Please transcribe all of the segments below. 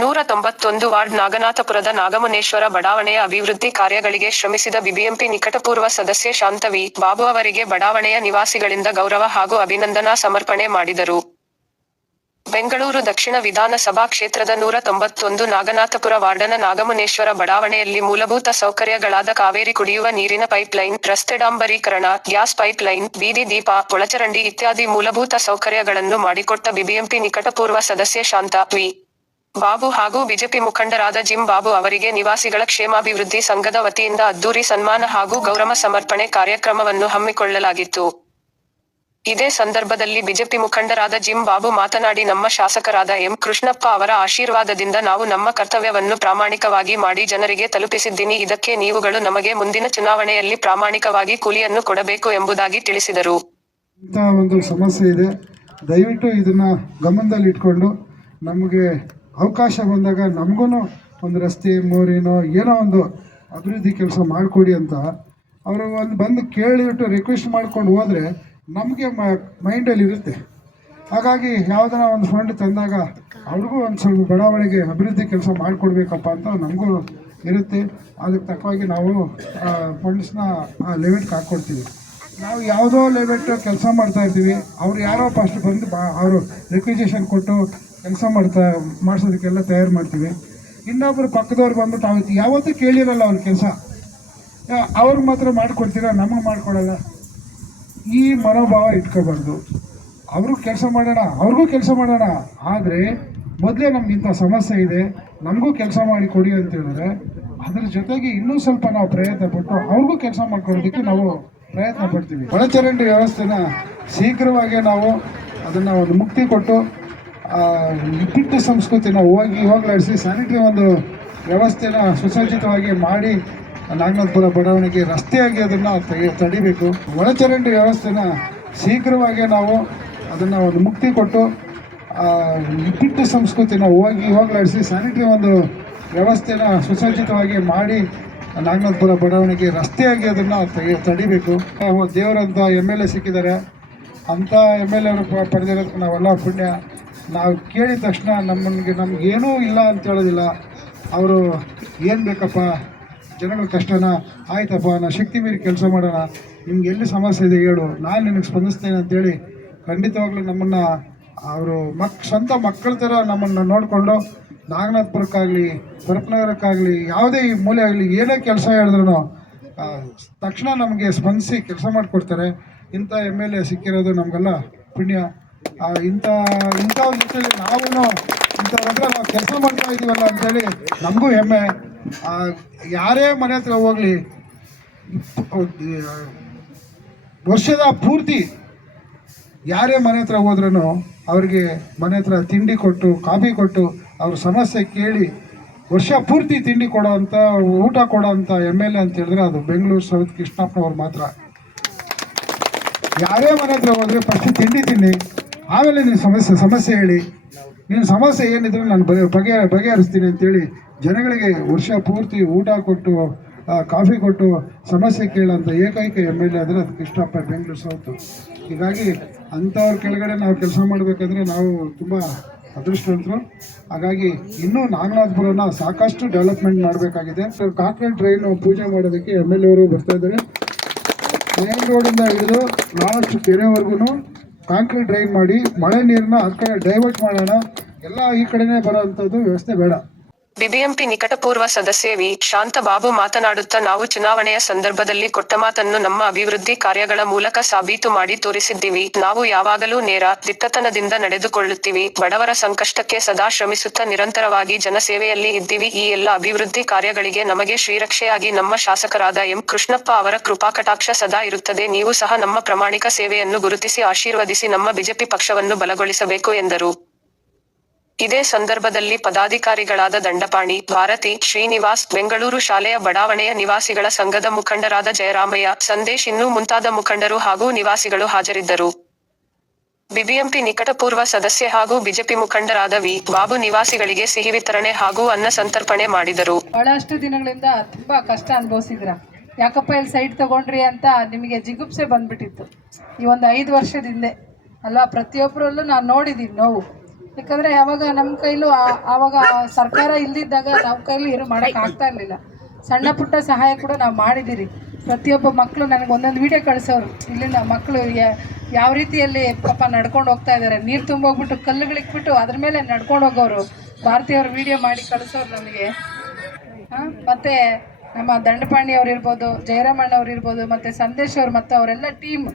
ನೂರ ತೊಂಬತ್ತೊಂದು ವಾರ್ಡ್ ನಾಗನಾಥಪುರದ ನಾಗಮನೇಶ್ವರ ಬಡಾವಣೆಯ ಅಭಿವೃದ್ಧಿ ಕಾರ್ಯಗಳಿಗೆ ಶ್ರಮಿಸಿದ ಬಿಬಿಎಂಪಿ ನಿಕಟಪೂರ್ವ ಸದಸ್ಯೆ ಶಾಂತವಿ ಬಾಬು ಅವರಿಗೆ ಬಡಾವಣೆಯ ನಿವಾಸಿಗಳಿಂದ ಗೌರವ ಹಾಗೂ ಅಭಿನಂದನಾ ಸಮರ್ಪಣೆ ಮಾಡಿದರು. ಬೆಂಗಳೂರು ದಕ್ಷಿಣ ವಿಧಾನಸಭಾ ಕ್ಷೇತ್ರದ ನೂರ ತೊಂಬತ್ತೊಂದು ನಾಗನಾಥಪುರ ವಾರ್ಡನ ನಾಗಮನೇಶ್ವರ ಬಡಾವಣೆಯಲ್ಲಿ ಮೂಲಭೂತ ಸೌಕರ್ಯಗಳಾದ ಕಾವೇರಿ ಕುಡಿಯುವ ನೀರಿನ ಪೈಪ್ಲೈನ್, ರಸ್ತೆ ಡಾಂಬರೀಕರಣ, ಗ್ಯಾಸ್ ಪೈಪ್ಲೈನ್, ಬೀದಿ ದೀಪ ಒಳಚರಂಡಿ ಇತ್ಯಾದಿ ಮೂಲಭೂತ ಸೌಕರ್ಯಗಳನ್ನು ಮಾಡಿಕೊಟ್ಟ ಬಿಬಿಎಂಪಿ ನಿಕಟಪೂರ್ವ ಸದಸ್ಯೆ ಶಾಂತಾ ವಿ ಬಾಬು ಹಾಗೂ ಬಿಜೆಪಿ ಮುಖಂಡರಾದ ಜಿಮ್ ಬಾಬು ಅವರಿಗೆ ನಿವಾಸಿಗಳ ಕ್ಷೇಮಾಭಿವೃದ್ಧಿ ಸಂಘದ ವತಿಯಿಂದ ಅದ್ದೂರಿ ಸನ್ಮಾನ ಹಾಗೂ ಗೌರವ ಸಮರ್ಪಣೆ ಕಾರ್ಯಕ್ರಮವನ್ನು ಹಮ್ಮಿಕೊಳ್ಳಲಾಗಿತ್ತು. ಇದೇ ಸಂದರ್ಭದಲ್ಲಿ ಬಿಜೆಪಿ ಮುಖಂಡರಾದ ಜಿಮ್ ಬಾಬು ಮಾತನಾಡಿ, ನಮ್ಮ ಶಾಸಕರಾದ ಎಂ ಕೃಷ್ಣಪ್ಪ ಅವರ ಆಶೀರ್ವಾದದಿಂದ ನಾವು ನಮ್ಮ ಕರ್ತವ್ಯವನ್ನು ಪ್ರಾಮಾಣಿಕವಾಗಿ ಮಾಡಿ ಜನರಿಗೆ ತಲುಪಿಸಿದ್ದೀನಿ. ಇದಕ್ಕೆ ನೀವುಗಳು ನಮಗೆ ಮುಂದಿನ ಚುನಾವಣೆಯಲ್ಲಿ ಪ್ರಾಮಾಣಿಕವಾಗಿ ಕೂಲಿಯನ್ನು ಕೊಡಬೇಕು ಎಂಬುದಾಗಿ ತಿಳಿಸಿದರು. ಒಂದು ಸಮಸ್ಯೆ ಇದೆ. ದಯವಿಟ್ಟು ಇದನ್ನ ಗಮನದಲ್ಲಿ ಇಟ್ಕೊಂಡು ನಮಗೆ ಅವಕಾಶ ಬಂದಾಗ ನಮಗೂ ಒಂದು ರಸ್ತೆ, ಮೋರಿನೋ ಏನೋ ಒಂದು ಅಭಿವೃದ್ಧಿ ಕೆಲಸ ಮಾಡಿಕೊಡಿ ಅಂತ ಅವರು ಒಂದು ಬಂದು ಕೇಳಿಬಿಟ್ಟು ರಿಕ್ವೆಸ್ಟ್ ಮಾಡ್ಕೊಂಡು ಹೋದರೆ ನಮಗೆ ಮೈಂಡಲ್ಲಿ ಇರುತ್ತೆ. ಹಾಗಾಗಿ ಯಾವುದನ್ನ ಒಂದು ಫಂಡ್ ತಂದಾಗ ಅವ್ರಿಗೂ ಒಂದು ಸ್ವಲ್ಪ ಬಡಾವಣೆಗೆ ಅಭಿವೃದ್ಧಿ ಕೆಲಸ ಮಾಡಿಕೊಡ್ಬೇಕಪ್ಪ ಅಂತ ನಮಗೂ ಇರುತ್ತೆ. ಅದಕ್ಕೆ ತಕ್ಕವಾಗಿ ನಾವು ಫಂಡ್ಸ್ನ ಆ ಲಿಮಿಟ್ಗೆ ಹಾಕ್ಕೊಡ್ತೀವಿ ನಾವು ಯಾವುದೋ ಲೆವೆಟ್ ಕೆಲಸ ಮಾಡ್ತಾ ಇರ್ತೀವಿ. ಅವ್ರು ಯಾರೋ ಫಸ್ಟ್ ಬಂದು ಬಾ, ಅವರು ರಿಕ್ವಿಜೇಷನ್ ಕೊಟ್ಟು ಕೆಲಸ ಮಾಡ್ತಾ, ಮಾಡಿಸೋದಕ್ಕೆಲ್ಲ ತಯಾರು ಮಾಡ್ತೀವಿ. ಇನ್ನೊಬ್ಬರು ಪಕ್ಕದವ್ರು ಬಂದ್ಬಿಟ್ಟು ಅವತ್ತು ಯಾವತ್ತೂ ಕೇಳಿರಲ್ಲ ಅವ್ರ ಕೆಲಸ. ಅವ್ರಿಗೆ ಮಾತ್ರ ಮಾಡಿಕೊಡ್ತೀರಾ, ನಮಗೆ ಮಾಡಿಕೊಡಲ್ಲ. ಈ ಮನೋಭಾವ ಇಟ್ಕೋಬಾರ್ದು. ಅವರು ಕೆಲಸ ಮಾಡೋಣ, ಅವ್ರಿಗೂ ಕೆಲಸ ಮಾಡೋಣ. ಆದರೆ, ಮೊದಲೇ ನಮ್ಗೆ ಇಂಥ ಸಮಸ್ಯೆ ಇದೆ, ನಮಗೂ ಕೆಲಸ ಮಾಡಿ ಕೊಡಿ ಅಂತ ಹೇಳಿದ್ರೆ, ಅದ್ರ ಜೊತೆಗೆ ಇನ್ನೂ ಸ್ವಲ್ಪ ನಾವು ಪ್ರಯತ್ನ ಪಟ್ಟು ಅವ್ರಿಗೂ ಕೆಲಸ ಮಾಡ್ಕೊಡೋದಕ್ಕೆ ನಾವು ಪ್ರಯತ್ನ ಪಡ್ತೀವಿ. ಒಳಚರಂಡಿ ವ್ಯವಸ್ಥೆನ ಶೀಘ್ರವಾಗಿ ನಾವು ಅದನ್ನು ಒಂದು ಮುಕ್ತಿ ಕೊಟ್ಟು ಆ, ಇಟ್ಟಿಟ್ಟು ಸಂಸ್ಕೃತಿನ ಹೋಗಿ ಹೋಗ್ಲಾಡಿಸಿ ಸ್ಯಾನಿಟರಿ ಒಂದು ವ್ಯವಸ್ಥೆನ ಸುಸಜ್ಜಿತವಾಗಿ ಮಾಡಿ ನಾಗನಾಥಪುರ ಬಡಾವಣೆಗೆ ರಸ್ತೆಯಾಗಿ ಅದನ್ನು ತಡಿಬೇಕು. ಒಳಚರಂಡಿ ವ್ಯವಸ್ಥೆನ ಶೀಘ್ರವಾಗಿ ನಾವು ಅದನ್ನು ಒಂದು ಮುಕ್ತಿ ಕೊಟ್ಟು ಆ, ಇಟ್ಟಿಟ್ಟು ಸಂಸ್ಕೃತಿನ ಹೋಗಿ ಹೋಗ್ಲಾಡಿಸಿ ಸ್ಯಾನಿಟರಿ ಒಂದು ವ್ಯವಸ್ಥೆನ ಸುಸಜ್ಜಿತವಾಗಿ ಮಾಡಿ ನಾಗನಾಥಪುರ ಬಡಾವಣೆಗೆ ರಸ್ತೆಯಾಗಿ ಅದನ್ನು ತಡಿಬೇಕು. ದೇವರಂತ ಎಂ ಎಲ್ ಎ ಸಿಕ್ಕಿದ್ದಾರೆ. ಅಂಥ ಎಂ ಎಲ್ ಎರು ಪಡೆದಿರೋದಕ್ಕೆ ನಾವೆಲ್ಲ ಪುಣ್ಯ. ನಾವು ಕೇಳಿದ ತಕ್ಷಣ ನಮ್ಮನಿಗೆ ನಮಗೇನೂ ಇಲ್ಲ ಅಂತ ಹೇಳೋದಿಲ್ಲ. ಅವರು ಏನು ಬೇಕಪ್ಪ? ಜನಗಳ ಕಷ್ಟನ, ಆಯ್ತಪ್ಪ ನಾನು ಶಕ್ತಿ ಮೀರಿ ಕೆಲಸ ಮಾಡೋಣ. ನಿಮ್ಗೆ ಎಲ್ಲಿ ಸಮಸ್ಯೆ ಇದೆ ಹೇಳು. ನಾನು ನಿನಗೆ ಸ್ಪಂದಿಸ್ತೇನೆ ಅಂತೇಳಿ ಖಂಡಿತವಾಗ್ಲೂ ನಮ್ಮನ್ನು, ಅವರು ಮಕ್, ಸ್ವಂತ ಮಕ್ಕಳ ಥರ ನಮ್ಮನ್ನು ನೋಡಿಕೊಂಡು ನಾಗನಾಥ್ಪುರಕ್ಕಾಗಲಿ ಪರಪನಗರಕ್ಕಾಗಲಿ ಯಾವುದೇ ಈ ಮೂಲೆ ಆಗಲಿ, ಏನೇ ಕೆಲಸ ಹೇಳಿದ್ರು ತಕ್ಷಣ ನಮಗೆ ಸ್ಪಂದಿಸಿ ಕೆಲಸ ಮಾಡಿಕೊಡ್ತಾರೆ. ಇಂಥ ಎಂ ಎಲ್ ಎ ಸಿಕ್ಕಿರೋದು ನಮಗೆಲ್ಲ ಪುಣ್ಯ. ಆ, ಇಂಥ ಇಂಥವ್ರ ಜೊತೆ ನಾವು ಇಂಥವ್ರ ನಾವು ಕೆಲಸ ಮಾಡ್ತಾ ಇದ್ದೀವಲ್ಲ ಅಂತೇಳಿ ನಮಗೂ ಹೆಮ್ಮೆ. ಯಾರೇ ಮನೆ ಹತ್ರ ಹೋಗಲಿ ವರ್ಷದ ಪೂರ್ತಿ ಯಾರೇ ಮನೆ ಹತ್ರ ಹೋದ್ರೂ ಅವ್ರಿಗೆ ಮನೆ ಹತ್ರ ತಿಂಡಿ ಕೊಟ್ಟು ಕಾಫಿ ಕೊಟ್ಟು ಅವ್ರ ಸಮಸ್ಯೆ ಕೇಳಿ ವರ್ಷ ಪೂರ್ತಿ ತಿಂಡಿ ಕೊಡೋವಂಥ ಊಟ ಕೊಡೋವಂಥ ಎಂ ಎಲ್ ಎ ಅಂತ ಹೇಳಿದ್ರೆ ಅದು ಬೆಂಗಳೂರು ಸೌತ್ ಕೃಷ್ಣಪ್ಪನವ್ರು ಮಾತ್ರ. ಯಾರೇ ಮನೆ ಹತ್ರ ಹೋದರೆ ಫಸ್ಟ್ ತಿಂಡಿ ತಿನ್ನಿ. ಆಮೇಲೆ ನೀನು ಸಮಸ್ಯೆ ಸಮಸ್ಯೆ ಹೇಳಿ. ನೀನು ಸಮಸ್ಯೆ ಏನಿದ್ರು ನಾನು ಬಗೆ ಬಗೆ, ಬಗೆಹರಿಸ್ತೀನಿ ಅಂತೇಳಿ ಜನಗಳಿಗೆ ವರ್ಷ ಪೂರ್ತಿ ಊಟ ಕೊಟ್ಟು ಕಾಫಿ ಕೊಟ್ಟು ಸಮಸ್ಯೆ ಕೇಳೋಂಥ ಏಕೈಕ ಎಂ ಎಲ್ ಎ ಆದರೆ ಅದು ಕೃಷ್ಣಪ್ಪ ಬೆಂಗಳೂರು ಸೌತು. ಹೀಗಾಗಿ ಅಂಥವ್ರ ಕೆಳಗಡೆ ನಾವು ಕೆಲಸ ಮಾಡಬೇಕಂದ್ರೆ ನಾವು ತುಂಬ ಅದೃಷ್ಟವಂತರು. ಹಾಗಾಗಿ ಇನ್ನೂ ನಾಗನಾಥಪುರನ ಸಾಕಷ್ಟು ಡೆವಲಪ್ಮೆಂಟ್ ಮಾಡಬೇಕಾಗಿದೆ. ಕಾಂಕ್ರೀಟ್ ಟ್ರೈನು ಪೂಜೆ ಮಾಡೋದಕ್ಕೆ ಎಂ ಎಲ್ ಎ ಅವರು ಬರ್ತಾ ಇದ್ದಾರೆ. ಮೇನ್ ರೋಡಿಂದ ಹಿಡಿದು ಲಾಸ್ಟ್ ಕೆರೆವರೆಗೂ ಕಾಂಕ್ರೀಟ್ ಡ್ರೈನ್ ಮಾಡಿ, ಮಳೆ ನೀರನ್ನ ಆ ಕಡೆ ಡೈವರ್ಟ್ ಮಾಡೋಣ. ಎಲ್ಲ ಈ ಕಡೆನೇ ಬರೋವಂಥದ್ದು ವ್ಯವಸ್ಥೆ ಬೇಡ. ಬಿಬಿಎಂಪಿ ನಿಕಟಪೂರ್ವ ಸದಸ್ಯ ವಿ. ಶಾಂತಬಾಬು ಮಾತನಾಡುತ್ತಾ ನಾವು ಚುನಾವಣೆಯ ಸಂದರ್ಭದಲ್ಲಿ ಕೊಟ್ಟ ಮಾತನ್ನು ನಮ್ಮ ಅಭಿವೃದ್ಧಿ ಕಾರ್ಯಗಳ ಮೂಲಕ ಸಾಬೀತು ಮಾಡಿ ತೋರಿಸಿದ್ದೀವಿ. ನಾವು ಯಾವಾಗಲೂ ನೇರ ದಿಟ್ಟತನದಿಂದ ನಡೆದುಕೊಳ್ಳುತ್ತೀವಿ. ಬಡವರ ಸಂಕಷ್ಟಕ್ಕೆ ಸದಾ ಶ್ರಮಿಸುತ್ತಾ ನಿರಂತರವಾಗಿ ಜನಸೇವೆಯಲ್ಲಿ ಇದ್ದೀವಿ. ಈ ಎಲ್ಲ ಅಭಿವೃದ್ಧಿ ಕಾರ್ಯಗಳಿಗೆ ನಮಗೆ ಶ್ರೀರಕ್ಷೆಯಾಗಿ ನಮ್ಮ ಶಾಸಕರಾದ ಎಂ. ಕೃಷ್ಣಪ್ಪ ಅವರ ಕೃಪಾಕಟಾಕ್ಷ ಸದಾ ಇರುತ್ತದೆ. ನೀವು ಸಹ ನಮ್ಮ ಪ್ರಾಮಾಣಿಕ ಸೇವೆಯನ್ನು ಗುರುತಿಸಿ ಆಶೀರ್ವದಿಸಿ ನಮ್ಮ ಬಿಜೆಪಿ ಪಕ್ಷವನ್ನು ಬಲಗೊಳಿಸಬೇಕು ಎಂದರು. ಇದೇ ಸಂದರ್ಭದಲ್ಲಿ ಪದಾಧಿಕಾರಿಗಳಾದ ದಂಡಪಾಣಿ, ಭಾರತಿ, ಶ್ರೀನಿವಾಸ್, ಬೆಂಗಳೂರು ಶಾಲೆಯ ಬಡಾವಣೆಯ ನಿವಾಸಿಗಳ ಸಂಘದ ಮುಖಂಡರಾದ ಜಯರಾಮಯ್ಯ, ಸಂದೇಶ್ ಇನ್ನೂ ಮುಂತಾದ ಮುಖಂಡರು ಹಾಗೂ ನಿವಾಸಿಗಳು ಹಾಜರಿದ್ದರು. ಬಿಬಿಎಂಪಿ ನಿಕಟಪೂರ್ವ ಸದಸ್ಯ ಹಾಗೂ ಬಿಜೆಪಿ ಮುಖಂಡರಾದ ವಿ. ಬಾಬು ನಿವಾಸಿಗಳಿಗೆ ಸಿಹಿ ವಿತರಣೆ ಹಾಗೂ ಅನ್ನ ಸಂತರ್ಪಣೆ ಮಾಡಿದರು. ಬಹಳಷ್ಟು ದಿನಗಳಿಂದ ತುಂಬಾ ಕಷ್ಟ ಅನುಭವಿಸಿದ್ರ. ಯಾಕಪ್ಪ ಇಲ್ಲಿ ಸೈಟ್ ತಗೊಂಡ್ರಿ ಅಂತ ನಿಮಗೆ ಜಿಗುಪ್ಸೆ ಬಂದ್ಬಿಟ್ಟಿತ್ತು. ಈ ಒಂದು ಐದು ವರ್ಷದ ಹಿಂದೆ. ಅಲ್ವಾ? ಪ್ರತಿಯೊಬ್ಬರಲ್ಲೂ ನಾನು ನೋಡಿದ್ದೀನಿ ನೋವು. ಯಾಕಂದರೆ ಅವಾಗ ನಮ್ಮ ಕೈಲೂ ಆವಾಗ ಸರ್ಕಾರ ಇಲ್ದಿದ್ದಾಗ ನಮ್ಮ ಕೈಲೂ ಏನು ಮಾಡೋಕ್ಕಾಗ್ತಾ ಇರಲಿಲ್ಲ. ಸಣ್ಣ ಪುಟ್ಟ ಸಹಾಯ ಕೂಡ ನಾವು ಮಾಡಿದ್ದೀರಿ ಪ್ರತಿಯೊಬ್ಬ ಮಕ್ಕಳು ನನಗೆ ಒಂದೊಂದು ವಿಡಿಯೋ ಕಳಿಸೋರು. ಇಲ್ಲಿಂದ ಮಕ್ಕಳು ಯಾವ ರೀತಿಯಲ್ಲಿ ಪಾಪ ನಡ್ಕೊಂಡು ಹೋಗ್ತಾ ಇದ್ದಾರೆ ನೀರು ತುಂಬೋಗ್ಬಿಟ್ಟು ಕಲ್ಲುಗಳಿಕ್ಬಿಟ್ಟು ಅದ್ರ ಮೇಲೆ ನಡ್ಕೊಂಡು ಹೋಗೋರು. ಭಾರತೀಯವ್ರ ವಿಡಿಯೋ ಮಾಡಿ ಕಳಿಸೋರು ನಮಗೆ. ಮತ್ತೆ ಮತ್ತು ನಮ್ಮ ದಂಡಪಾಣಿ ಅವ್ರು ಇರ್ಬೋದು, ಜಯರಾಮಣ್ಣ ಅವ್ರು ಇರ್ಬೋದು, ಮತ್ತು ಸಂದೇಶ್ ಅವ್ರು ಮತ್ತು ಅವರೆಲ್ಲ ಟೀಮ್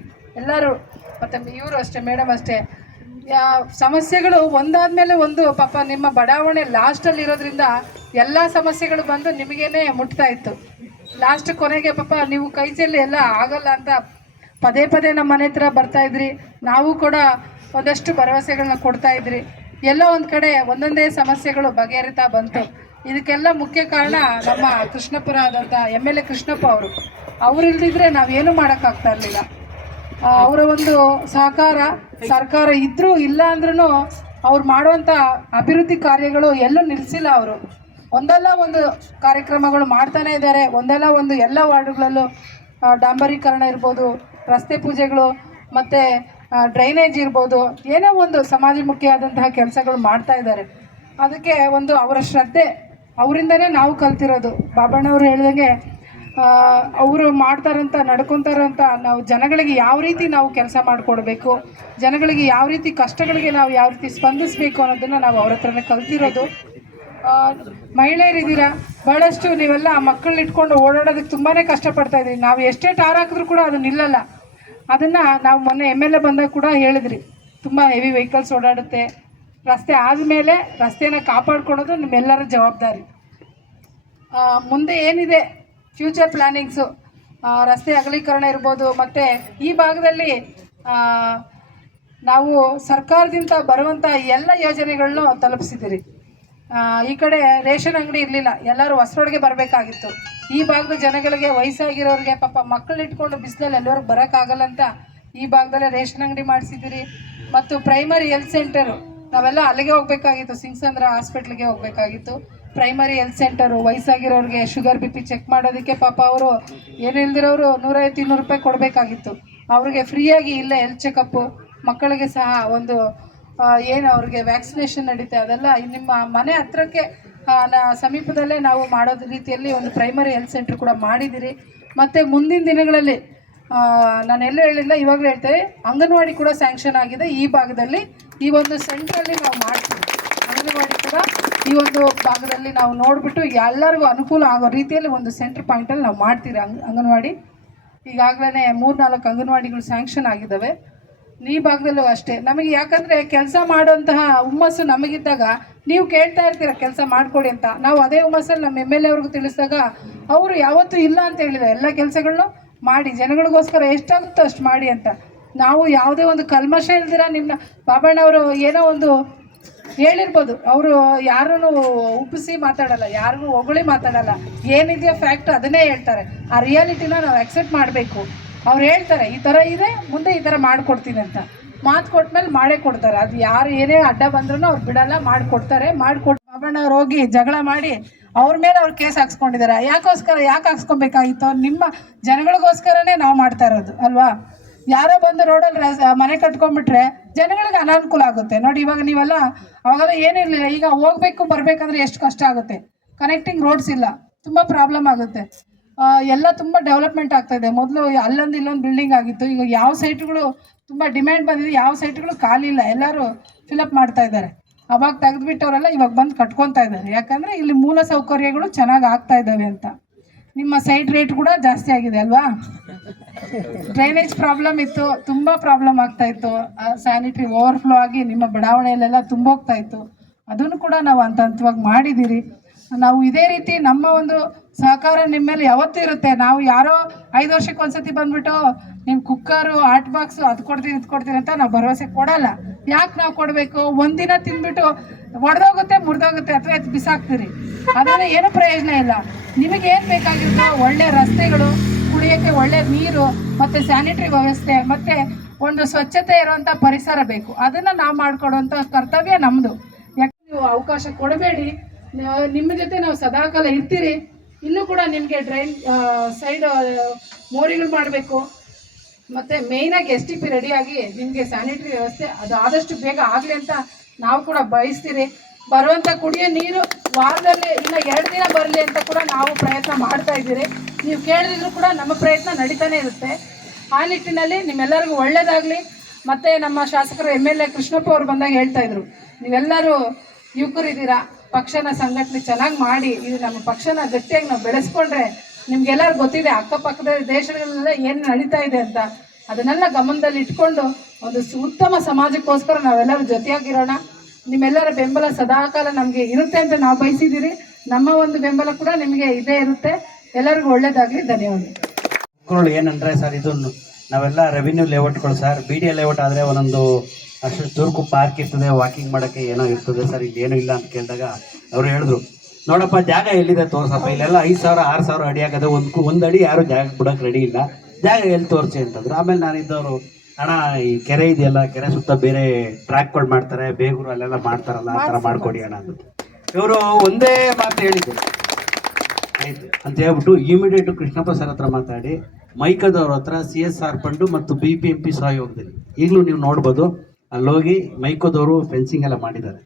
ಎಲ್ಲರೂ, ಮತ್ತು ಇವರು ಅಷ್ಟೇ ಮೇಡಮ್ ಅಷ್ಟೇ. ಸಮಸ್ಯೆಗಳು ಒಂದಾದ್ಮೇಲೆ ಒಂದು, ಪಾಪ ನಿಮ್ಮ ಬಡಾವಣೆ ಲಾಸ್ಟಲ್ಲಿ ಇರೋದ್ರಿಂದ ಎಲ್ಲ ಸಮಸ್ಯೆಗಳು ಬಂದು ನಿಮಗೇನೆ ಮುಟ್ತಾ ಇತ್ತು. ಲಾಸ್ಟ್ ಕೊನೆಗೆ ಪಾಪ ನೀವು ಕೈ ಚೆಲ್ಲಿ ಎಲ್ಲ ಆಗಲ್ಲ ಅಂತ ಪದೇ ಪದೇ ನಮ್ಮ ಮನೆ ಹತ್ರ ಬರ್ತಾ ಇದ್ರಿ. ನಾವು ಕೂಡ ಒಂದಷ್ಟು ಭರವಸೆಗಳನ್ನ ಕೊಡ್ತಾ ಇದ್ರಿ. ಎಲ್ಲ ಒಂದು ಕಡೆ ಒಂದೊಂದೇ ಸಮಸ್ಯೆಗಳು ಬಗೆಹರಿತಾ ಬಂತು. ಇದಕ್ಕೆಲ್ಲ ಮುಖ್ಯ ಕಾರಣ ನಮ್ಮ ಕೃಷ್ಣಪುರ ಆದಂಥ ಎಂ ಎಲ್ ಎ ಕೃಷ್ಣಪ್ಪ ಅವರು. ಅವ್ರು ಇಲ್ದಿದ್ರೆ ನಾವೇನು ಮಾಡೋಕ್ಕಾಗ್ತಾ ಇರಲಿಲ್ಲ. ಅವರ ಒಂದು ಸಹಕಾರ ಸರ್ಕಾರ ಇದ್ರೂ ಇಲ್ಲ ಅಂದ್ರೂ ಅವ್ರು ಮಾಡುವಂಥ ಅಭಿವೃದ್ಧಿ ಕಾರ್ಯಗಳು ಎಲ್ಲೂ ನಿಲ್ಲಿಸಿಲ್ಲ ಅವರು. ಒಂದಲ್ಲ ಒಂದು ಕಾರ್ಯಕ್ರಮಗಳು ಮಾಡ್ತಾನೆ ಇದ್ದಾರೆ. ಒಂದಲ್ಲ ಒಂದು ಎಲ್ಲ ವಾರ್ಡುಗಳಲ್ಲೂ ಡಾಂಬರೀಕರಣ ಇರ್ಬೋದು, ರಸ್ತೆ ಪೂಜೆಗಳು ಮತ್ತು ಡ್ರೈನೇಜ್ ಇರ್ಬೋದು, ಏನೋ ಒಂದು ಸಮಾಜಮುಖಿಯಾದಂತಹ ಕೆಲಸಗಳು ಮಾಡ್ತಾ ಇದ್ದಾರೆ. ಅದಕ್ಕೆ ಒಂದು ಅವರ ಶ್ರದ್ಧೆ ಅವರಿಂದನೇ ನಾವು ಕಲ್ತಿರೋದು. ಬಾಬಣ್ಣವರು ಹೇಳಿದಂಗೆ ಅವರು ಮಾಡ್ತಾರಂತ ನಡ್ಕೊತಾರಂತ ನಾವು ಜನಗಳಿಗೆ ಯಾವ ರೀತಿ ನಾವು ಕೆಲಸ ಮಾಡಿಕೊಡ್ಬೇಕು ಜನಗಳಿಗೆ ಯಾವ ರೀತಿ ಕಷ್ಟಗಳಿಗೆ ನಾವು ಯಾವ ರೀತಿ ಸ್ಪಂದಿಸಬೇಕು ಅನ್ನೋದನ್ನು ನಾವು ಅವ್ರ ಹತ್ರನೇ ಕಲ್ತಿರೋದು. ಮಹಿಳೆಯರಿದ್ದೀರ ಭಾಳಷ್ಟು ನೀವೆಲ್ಲ ಮಕ್ಕಳನ್ನ ಇಟ್ಕೊಂಡು ಓಡಾಡೋದಕ್ಕೆ ತುಂಬಾ ಕಷ್ಟಪಡ್ತಾ ಇದ್ರಿ ನಾವು ಎಷ್ಟೇ ಟಾರ್ ಹಾಕಿದ್ರು ಕೂಡ ಅದು ನಿಲ್ಲಲ್ಲ. ಅದನ್ನು ನಾವು ಮೊನ್ನೆ ಎಂ ಎಲ್ ಎ ಬಂದಾಗ ಕೂಡ ಹೇಳಿದ್ರಿ. ತುಂಬ ಹೆವಿ ವೆಹಿಕಲ್ಸ್ ಓಡಾಡುತ್ತೆ. ರಸ್ತೆ ಆದಮೇಲೆ ರಸ್ತೆನ ಕಾಪಾಡ್ಕೊಳೋದು ನಿಮ್ಮೆಲ್ಲರ ಜವಾಬ್ದಾರಿ. ಆ, ಮುಂದೆ ಏನಿದೆ? ಫ್ಯೂಚರ್ ಪ್ಲ್ಯಾನಿಂಗ್ಸು ರಸ್ತೆ ಅಗಲೀಕರಣ ಇರ್ಬೋದು, ಮತ್ತು ಈ ಭಾಗದಲ್ಲಿ ನಾವು ಸರ್ಕಾರದಿಂದ ಬರುವಂಥ ಎಲ್ಲ ಯೋಜನೆಗಳನ್ನು ತಲುಪಿಸಿದ್ದೀರಿ. ಈ ಕಡೆ ರೇಷನ್ ಅಂಗಡಿ ಇರಲಿಲ್ಲ, ಎಲ್ಲರೂ ಹೊಸರೊಳಗೆ ಬರಬೇಕಾಗಿತ್ತು. ಈ ಭಾಗದ ಜನಗಳಿಗೆ ವಯಸ್ಸಾಗಿರೋರಿಗೆ ಪಾಪ ಮಕ್ಕಳು ಇಟ್ಕೊಂಡು ಬಿಸಿಲಲ್ಲಿ ಎಲ್ಲರೂ ಬರೋಕ್ಕಾಗಲ್ಲ ಅಂತ ಈ ಭಾಗದಲ್ಲೇ ರೇಷನ್ ಅಂಗಡಿ ಮಾಡಿಸಿದ್ದೀರಿ. ಮತ್ತು ಪ್ರೈಮರಿ ಹೆಲ್ತ್ ಸೆಂಟರು ನಾವೆಲ್ಲ ಅಲ್ಲಿಗೆ ಹೋಗಬೇಕಾಗಿತ್ತು, ಸಿಂಗ್ಸಂದ್ರ ಹಾಸ್ಪಿಟ್ಲಿಗೆ ಹೋಗ್ಬೇಕಾಗಿತ್ತು. ಪ್ರೈಮರಿ ಹೆಲ್ತ್ ಸೆಂಟರು ವಯಸ್ಸಾಗಿರೋರಿಗೆ ಶುಗರ್ ಬಿ ಪಿ ಚೆಕ್ ಮಾಡೋದಕ್ಕೆ ಪಾಪ ಅವರು ಏನು ಇಲ್ದಿರೋರು ನೂರೈವತ್ತು ಇನ್ನೂರು ರೂಪಾಯಿ ಕೊಡಬೇಕಾಗಿತ್ತು. ಅವ್ರಿಗೆ ಫ್ರೀಯಾಗಿ ಇಲ್ಲೇ ಹೆಲ್ತ್ ಚೆಕಪ್ಪು ಮಕ್ಕಳಿಗೆ ಸಹ ಒಂದು ಏನು ಅವ್ರಿಗೆ ವ್ಯಾಕ್ಸಿನೇಷನ್ ನಡೀತೆ ಅದೆಲ್ಲ ನಿಮ್ಮ ಮನೆ ಹತ್ರಕ್ಕೆ ಸಮೀಪದಲ್ಲೇ ನಾವು ಮಾಡೋದು ರೀತಿಯಲ್ಲಿ ಒಂದು ಪ್ರೈಮರಿ ಹೆಲ್ತ್ ಸೆಂಟ್ರ್ ಕೂಡ ಮಾಡಿದ್ದೀರಿ ಮತ್ತು ಮುಂದಿನ ದಿನಗಳಲ್ಲಿ ನಾನು ಎಲ್ಲೂ ಹೇಳಿಲ್ಲ, ಇವಾಗಲೂ ಹೇಳ್ತೇವೆ ಅಂಗನವಾಡಿ ಕೂಡ ಸ್ಯಾಂಕ್ಷನ್ ಆಗಿದೆ. ಈ ಭಾಗದಲ್ಲಿ ಈ ಒಂದು ಸೆಂಟ್ರಲ್ಲಿ ನಾವು ಮಾಡ್ತೀವಿ. ಅಂಗನವಾಡಿ ಕೂಡ ಈ ಒಂದು ಭಾಗದಲ್ಲಿ ನಾವು ನೋಡಿಬಿಟ್ಟು ಎಲ್ಲರಿಗೂ ಅನುಕೂಲ ಆಗೋ ರೀತಿಯಲ್ಲಿ ಒಂದು ಸೆಂಟ್ರ್ ಪಾಯಿಂಟಲ್ಲಿ ನಾವು ಮಾಡ್ತೀರಿ ಅಂಗ್, ಅಂಗನವಾಡಿ? ಈಗಾಗಲೇ ಮೂರು ನಾಲ್ಕು ಅಂಗನವಾಡಿಗಳು ಸ್ಯಾಂಕ್ಷನ್ ಆಗಿದ್ದಾವೆ ಈ ಭಾಗದಲ್ಲೂ ಅಷ್ಟೇ. ನಮಗೆ ಯಾಕಂದರೆ ಕೆಲಸ ಮಾಡುವಂತಹ ಹುಮ್ಮಸ್ಸು ನಮಗಿದ್ದಾಗ ನೀವು ಕೇಳ್ತಾ ಇರ್ತೀರ ಕೆಲಸ ಮಾಡಿಕೊಡಿ ಅಂತ. ನಾವು ಅದೇ ಹುಮ್ಮಸ್ಸಲ್ಲಿ ನಮ್ಮ ಎಂ ಎಲ್ ಎ ಅವ್ರಿಗೂ ತಿಳಿಸಿದಾಗ ಅವರು ಯಾವತ್ತೂ ಇಲ್ಲ ಅಂತ ಹೇಳಿದ್ದಾರೆ. ಎಲ್ಲ ಕೆಲಸಗಳನ್ನು ಮಾಡಿ, ಜನಗಳಿಗೋಸ್ಕರ ಎಷ್ಟಾಗುತ್ತೋ ಅಷ್ಟು ಮಾಡಿ ಅಂತ. ನಾವು ಯಾವುದೇ ಒಂದು ಕಲ್ಮಶ ಇಲ್ದಿರ ನಿಮ್ಮ ಬಾಬಣ್ಣವರು ಏನೋ ಒಂದು ಹೇಳಿರ್ಬೋದು. ಅವರು ಯಾರೂ ಉಪ್ಪಿಸಿ ಮಾತಾಡಲ್ಲ, ಯಾರಿಗೂ ಹೊಗಳಿ ಮಾತಾಡಲ್ಲ. ಏನಿದೆಯೋ ಫ್ಯಾಕ್ಟ್ ಅದನ್ನೇ ಹೇಳ್ತಾರೆ. ಆ ರಿಯಾಲಿಟಿನ ನಾವು ಅಕ್ಸೆಪ್ಟ್ ಮಾಡಬೇಕು. ಅವ್ರು ಹೇಳ್ತಾರೆ, ಈ ಥರ ಇದೆ, ಮುಂದೆ ಈ ಥರ ಮಾಡಿಕೊಡ್ತೀನಿ ಅಂತ. ಮಾತು ಕೊಟ್ಮೇಲೆ ಮಾಡೇ ಕೊಡ್ತಾರೆ. ಅದು ಯಾರು ಏನೇ ಅಡ್ಡ ಬಂದ್ರೂ ಅವ್ರು ಬಿಡಲ್ಲ, ಮಾಡಿಕೊಡ್ತಾರೆ ಮಾಡಿಕೊಟ್ಟು ಬಾಬಣ್ಣವ್ರು ಹೋಗಿ ಜಗಳ ಮಾಡಿ ಅವ್ರ ಮೇಲೆ ಅವ್ರು ಕೇಸ್ ಹಾಕ್ಸ್ಕೊಂಡಿದ್ದಾರೆ. ಯಾಕೋಸ್ಕರ ಯಾಕೆ ಹಾಕ್ಸ್ಕೊಬೇಕಾಗಿತ್ತು? ನಿಮ್ಮ ಜನಗಳಿಗೋಸ್ಕರನೇ ನಾವು ಮಾಡ್ತಾ ಇರೋದು, ಅಲ್ವಾ? ಯಾರೋ ಬಂದು ರೋಡಲ್ಲಿ ಮನೆ ಕಟ್ಕೊಂಡ್ಬಿಟ್ರೆ ಜನಗಳಿಗೆ ಅನಾನುಕೂಲ ಆಗುತ್ತೆ. ನೋಡಿ, ಇವಾಗ ನೀವೆಲ್ಲ ಅವಾಗೆಲ್ಲ ಏನಿರಲಿಲ್ಲ ಈಗ ಹೋಗ್ಬೇಕು, ಬರಬೇಕಂದ್ರೆ ಎಷ್ಟು ಕಷ್ಟ ಆಗುತ್ತೆ. ಕನೆಕ್ಟಿಂಗ್ ರೋಡ್ಸ್ ಇಲ್ಲ. ತುಂಬ ಪ್ರಾಬ್ಲಮ್ ಆಗುತ್ತೆ. ಎಲ್ಲ ತುಂಬ ಡೆವಲಪ್ಮೆಂಟ್ ಆಗ್ತಾ ಇದೆ. ಮೊದಲು ಅಲ್ಲೊಂದು ಇಲ್ಲೊಂದು ಬಿಲ್ಡಿಂಗ್ ಆಗಿತ್ತು. ಈಗ ಯಾವ ಸೈಟ್ಗಳು ತುಂಬ ಡಿಮ್ಯಾಂಡ್ ಬಂದಿದೆ, ಯಾವ ಸೈಟ್ಗಳು ಖಾಲಿ ಇಲ್ಲ. ಎಲ್ಲರೂ ಫಿಲಪ್ ಮಾಡ್ತಾ ಇದ್ದಾರೆ. ಅವಾಗ ತೆಗೆದುಬಿಟ್ಟವರೆಲ್ಲ ಇವಾಗ ಬಂದು ಕಟ್ಕೊತಾ ಇದ್ದಾರೆ. ಯಾಕಂದರೆ ಇಲ್ಲಿ ಮೂಲ ಸೌಕರ್ಯಗಳು ಚೆನ್ನಾಗಿ ಆಗ್ತಾ ಇದ್ದಾವೆ ಅಂತ. ನಿಮ್ಮ ಸೈಟ್ ರೇಟ್ ಕೂಡ ಜಾಸ್ತಿ ಆಗಿದೆ ಅಲ್ವಾ? ಡ್ರೈನೇಜ್ ಪ್ರಾಬ್ಲಮ್ ಇತ್ತು, ತುಂಬ ಪ್ರಾಬ್ಲಮ್ ಆಗ್ತಾ ಇತ್ತು. ಸ್ಯಾನಿಟರಿ ಓವರ್ಫ್ಲೋ ಆಗಿ ನಿಮ್ಮ ಬಡಾವಣೆಯಲ್ಲೆಲ್ಲ ತುಂಬೋಗ್ತಾ ಇತ್ತು. ಅದನ್ನು ಕೂಡ ನಾವು ಹಂತ ಹಂತವಾಗಿ ಮಾಡಿದ್ದೀರಿ. ನಾವು ಇದೇ ರೀತಿ ನಮ್ಮ ಒಂದು ಸಹಕಾರ ನಿಮ್ಮ ಮೇಲೆ ಯಾವತ್ತೂ ಇರುತ್ತೆ. ನಾವು ಯಾರೋ ಐದು ವರ್ಷಕ್ಕೆ ಒಂದ್ಸತಿ ಬಂದ್ಬಿಟ್ಟು ನಿಮ್ಮ ಕುಕ್ಕರು ಆಟ್ ಬಾಕ್ಸು ಅದು ಕೊಡ್ತೀನಿ ಇದು ಕೊಡ್ತೀನಿ ಅಂತ ನಾವು ಭರವಸೆ ಕೊಡಲ್ಲ. ಯಾಕೆ ನಾವು ಕೊಡಬೇಕು? ಒಂದಿನ ತಿಂದ್ಬಿಟ್ಟು ಒಡೆದೋಗುತ್ತೆ, ಮುರಿದೋಗುತ್ತೆ ಅಥವಾ ಎತ್ತು ಬಿಸಾಕ್ತೀರಿ. ಅದನ್ನು ಏನು ಪ್ರಯೋಜನ ಇಲ್ಲ. ನಿಮಗೆ ಏನು ಬೇಕಾಗಿರುತ್ತೋ ಒಳ್ಳೆ ರಸ್ತೆಗಳು, ಕುಡಿಯೋಕ್ಕೆ ಒಳ್ಳೆ ನೀರು ಮತ್ತು ಸ್ಯಾನಿಟರಿ ವ್ಯವಸ್ಥೆ ಮತ್ತು ಒಂದು ಸ್ವಚ್ಛತೆ ಇರುವಂಥ ಪರಿಸರ ಬೇಕು. ಅದನ್ನು ನಾವು ಮಾಡಿಕೊಡುವಂಥ ಕರ್ತವ್ಯ ನಮ್ಮದು ಯಾಕೆ ನೀವು ಅವಕಾಶ ಕೊಡಬೇಡಿ. ನಿಮ್ಮ ಜೊತೆ ನಾವು ಸದಾಕಾಲ ಇರ್ತೀರಿ. ಇನ್ನೂ ಕೂಡ ನಿಮಗೆ ಡ್ರೈನ್ ಸೈಡ್ ಮೋರಿಗಳು ಮಾಡಬೇಕು. ಮತ್ತು ಮೇಯ್ನಾಗಿ ಎಸ್ ಟಿ ಪಿ ರೆಡಿಯಾಗಿ ನಿಮಗೆ ಸ್ಯಾನಿಟರಿ ವ್ಯವಸ್ಥೆ ಅದು ಆದಷ್ಟು ಬೇಗ ಆಗಲಿ ಅಂತ ನಾವು ಕೂಡ ಬಯಸ್ತೀರಿ. ಬರುವಂಥ ಕುಡಿಯೋ ನೀರು ವಾರದಲ್ಲಿ ಇಲ್ಲ ಎರಡು ದಿನ ಬರಲಿ ಅಂತ ಕೂಡ ನಾವು ಪ್ರಯತ್ನ ಮಾಡ್ತಾ ಇದ್ದೀರಿ. ನೀವು ಕೇಳಿದ್ರು ಕೂಡ ನಮ್ಮ ಪ್ರಯತ್ನ ನಡೀತಾನೆ ಇರುತ್ತೆ. ಆ ನಿಟ್ಟಿನಲ್ಲಿ ನಿಮ್ಮೆಲ್ಲರಿಗೂ ಒಳ್ಳೇದಾಗಲಿ. ಮತ್ತು ನಮ್ಮ ಶಾಸಕರು ಎಂ ಎಲ್ ಎ ಕೃಷ್ಣಪ್ಪ ಅವ್ರು ಬಂದಾಗ ಹೇಳ್ತಾ ಇದ್ರು, ನೀವೆಲ್ಲರೂ ಯುವಕರಿದ್ದೀರಾ, ಪಕ್ಷನ ಸಂಘಟನೆ ಚೆನ್ನಾಗಿ ಮಾಡಿ, ಇದು ನಮ್ಮ ಪಕ್ಷನ ಗಟ್ಟಿಯಾಗಿ ನಾವು ಬೆಳೆಸ್ಕೊಂಡ್ರೆ ನಿಮ್ಗೆಲ್ಲರೂ ಗೊತ್ತಿದೆ, ಅಕ್ಕಪಕ್ಕದ ದೇಶಗಳಲ್ಲೆಲ್ಲ ಏನು ನಡೀತಾ ಇದೆ ಅಂತ. ಅದನ್ನೆಲ್ಲ ಗಮನದಲ್ಲಿ ಇಟ್ಕೊಂಡು ಒಂದು ಉತ್ತಮ ಸಮಾಜಕ್ಕೋಸ್ಕರ ನಾವೆಲ್ಲರೂ ಜೊತೆಯಾಗಿರೋಣ. ನಿಮ್ಮೆಲ್ಲರ ಬೆಂಬಲ ಸದಾಕಾಲ ನಮಗೆ ಇರುತ್ತೆ ಅಂತ ನಾವು ಬಯಸಿದ್ದೀರಿ ನಮ್ಮ ಒಂದು ಬೆಂಬಲ ಕೂಡ ನಿಮಗೆ ಇದೇ ಇರುತ್ತೆ. ಎಲ್ಲರಿಗೂ ಒಳ್ಳೇದಾಗಲಿ, ಧನ್ಯವಾದ. ಏನಂದ್ರೆ ಸರ್ ಇದನ್ನು ನಾವೆಲ್ಲ revenue ಲೇಔಟ್ಗಳು sir. B D A layout ಆದರೆ ಒಂದೊಂದು ಅಷ್ಟು ದೂರಕ್ಕೂ ಪಾರ್ಕ್ ಇರ್ತದೆ ವಾಕಿಂಗ್ ಮಾಡೋಕ್ಕೆ ಏನೋ ಇರ್ತದೆ ಸರ್. ಇಲ್ಲಿ ಏನೂ ಇಲ್ಲ ಅಂತ ಕೇಳಿದಾಗ ಅವರು ಹೇಳಿದ್ರು. ನೋಡಪ್ಪ ಜಾಗ ಎಲ್ಲಿದೆ ತೋರ್ಸಪ್ಪ. ಇಲ್ಲೆಲ್ಲ ಐದು ಸಾವಿರ ಆರು ಸಾವಿರ ಅಡಿ ಆಗದೆ ಒಂದು ಒಂದು ಅಡಿ ಯಾರು ಜಾಗ ಬಿಡೋಕೆ ರೆಡಿ ಇಲ್ಲ. ಜಾಗ ಎಲ್ಲಿ ತೋರಿಸಿ ಅಂತಂದ್ರು. ಆಮೇಲೆ ನಾನಿದ್ದವರು ಅಣ್ಣ ಈ ಕೆರೆ ಇದೆಯಲ್ಲ ಕೆರೆ ಸುತ್ತ ಬೇರೆ ಟ್ರ್ಯಾಕ್ಗಳು ಮಾಡ್ತಾರೆ ಬೇಗೂರು ಅಲ್ಲೆಲ್ಲ ಮಾಡ್ತಾರಲ್ಲ ಆ ಥರ ಮಾಡ್ಕೊಡಿ ಅಣ್ಣ ಅಂತ ಇವರು ಒಂದೇ ಮಾತು ಹೇಳಿದ್ರು. ಆಯ್ತು. ಅಂತ ಹೇಳ್ಬಿಟ್ಟು ಇಮಿಡಿಯೇಟ್ ಕೃಷ್ಣಪ್ಪ ಸರ್ ಹತ್ರ ಮಾತಾಡಿ ಮೈಕದವ್ರ ಹತ್ರ ಸಿ ಎಸ್ ಆರ್ ಪಂಡು ಮತ್ತು ಬಿ ಪಿ ಎಂ ಪಿ ಸಹಯೋಗದಲ್ಲಿ. ಈಗಲೂ ನೀವು ನೋಡ್ಬೋದು ಅಲ್ಲೋಗಿ ಮೈಕೋದವರು ಫೆನ್ಸಿಂಗ್ ಎಲ್ಲ ಮಾಡಿದ್ದಾರೆ.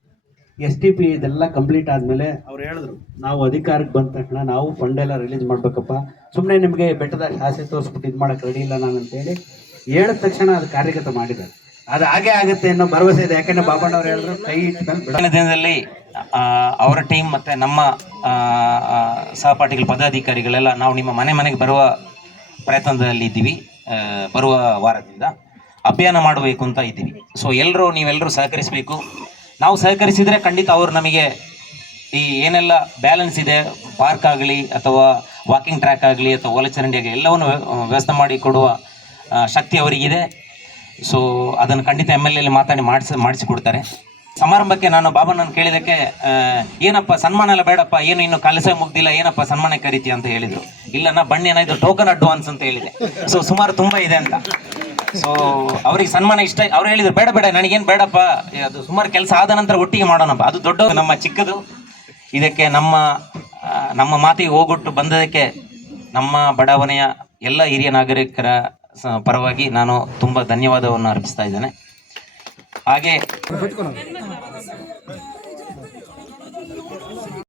ಎಸ್ ಟಿ ಪಿ ಇದೆಲ್ಲ ಕಂಪ್ಲೀಟ್ ಆದಮೇಲೆ ಅವ್ರು ಹೇಳಿದ್ರು, ನಾವು ಅಧಿಕಾರಕ್ಕೆ ಬಂದ ತಕ್ಷಣ ನಾವು ಫಂಡ್ ಎಲ್ಲ ರಿಲೀಸ್ ಮಾಡ್ಬೇಕಪ್ಪ. ಸುಮ್ಮನೆ ನಿಮಗೆ ಬೆಟ್ಟದ ಶಾಸಿ ತೋರಿಸ್ಬಿಟ್ಟು ಇದು ಮಾಡೋಕೆ ರೆಡಿ ಇಲ್ಲ ನಾನು ಅಂತೇಳಿ ಹೇಳಿದ ತಕ್ಷಣ ಅದು ಕಾರ್ಯಗತ ಮಾಡಿದ್ದಾರೆ. ಅದು ಹಾಗೆ ಆಗುತ್ತೆ ಅನ್ನೋ ಭರವಸೆ ಇದೆ. ಯಾಕಂದ್ರೆ ಬಾಬಣ್ಣವ್ರು ಹೇಳಿದ್ರು, ಕೈ ಮುಂದಿನ ದಿನದಲ್ಲಿ ಅವರ ಟೀಮ್ ಮತ್ತೆ ನಮ್ಮ ಸಹಪಾಠಿಗಳ, ಪದಾಧಿಕಾರಿಗಳೆಲ್ಲ ನಾವು ನಿಮ್ಮ ಮನೆ ಮನೆಗೆ ಬರುವ ಪ್ರಯತ್ನದಲ್ಲಿ ಇದ್ದೀವಿ. ಬರುವ ವಾರದಿಂದ ಅಭಿಯಾನ ಮಾಡಬೇಕು ಅಂತ ಇದ್ದೀವಿ. ಸೊ ಎಲ್ಲರೂ ನೀವೆಲ್ಲರೂ ಸಹಕರಿಸಬೇಕು. ನಾವು ಸಹಕರಿಸಿದರೆ ಖಂಡಿತ ಅವರು ನಮಗೆ ಈ ಏನೆಲ್ಲ ಬ್ಯಾಲೆನ್ಸ್ ಇದೆ ಪಾರ್ಕ್ ಆಗಲಿ ಅಥವಾ ವಾಕಿಂಗ್ ಟ್ರ್ಯಾಕ್ ಆಗಲಿ ಅಥವಾ ಒಲಚರಂಡಿ ಆಗಲಿ ಎಲ್ಲವನ್ನು ವ್ಯ- ವ್ಯವಸ್ಥೆ ಮಾಡಿ ಕೊಡುವ ಶಕ್ತಿ ಅವರಿಗಿದೆ ಸೊ ಅದನ್ನು ಖಂಡಿತ ಎಂ ಎಲ್ ಎಲ್ಲಿ ಮಾತಾಡಿ ಮಾಡಿಸಿ ಮಾಡಿಸಿಕೊಡ್ತಾರೆ ಸಮಾರಂಭಕ್ಕೆ ನಾನು ಬಾಬಾನನ್ನು ಕೇಳಿದಕ್ಕೆ ಏನಪ್ಪ ಸನ್ಮಾನ ಎಲ್ಲ ಬೇಡಪ್ಪ, ಏನು ಇನ್ನು ಕೆಲಸ ಮುಗ್ದಿಲ್ಲ, ಏನಪ್ಪ ಸನ್ಮಾನ ಕರಿತಿ ಅಂತ ಹೇಳಿದರು. ಇಲ್ಲ, ನಾ ಬಣ್ಣ ಏನಾಯ್ತು ಟೋಕನ್ ಅಡ್ವಾನ್ಸ್ ಅಂತ ಹೇಳಿದೆ. ಸೊ ಸುಮಾರು ತುಂಬ ಇದೆ ಅಂತ. ಸೊ ಅವ್ರಿಗೆ ಸನ್ಮಾನ ಇಷ್ಟ ಅವ್ರು ಹೇಳಿದ್ರು, ಬೇಡ ಬೇಡ, ನನಗೇನು ಬೇಡಪ್ಪ. ಅದು ಸುಮಾರು ಕೆಲಸ ಆದ ನಂತರ ಒಟ್ಟಿಗೆ ಮಾಡೋಣಪ್ಪ. ಅದು ದೊಡ್ಡ ನಮ್ಮ ಚಿಕ್ಕದು. ಇದಕ್ಕೆ ನಮ್ಮ ನಮ್ಮ ಮಾತಿಗೆ ಹೋಗೊಟ್ಟು ಬಂದದಕ್ಕೆ ನಮ್ಮ ಬಡಾವಣೆಯ ಎಲ್ಲ ಹಿರಿಯ ನಾಗರಿಕರ ಪರವಾಗಿ ನಾನು ತುಂಬ ಧನ್ಯವಾದವನ್ನು ಅರ್ಪಿಸ್ತಾ ಇದ್ದೇನೆ. ಹಾಗೆ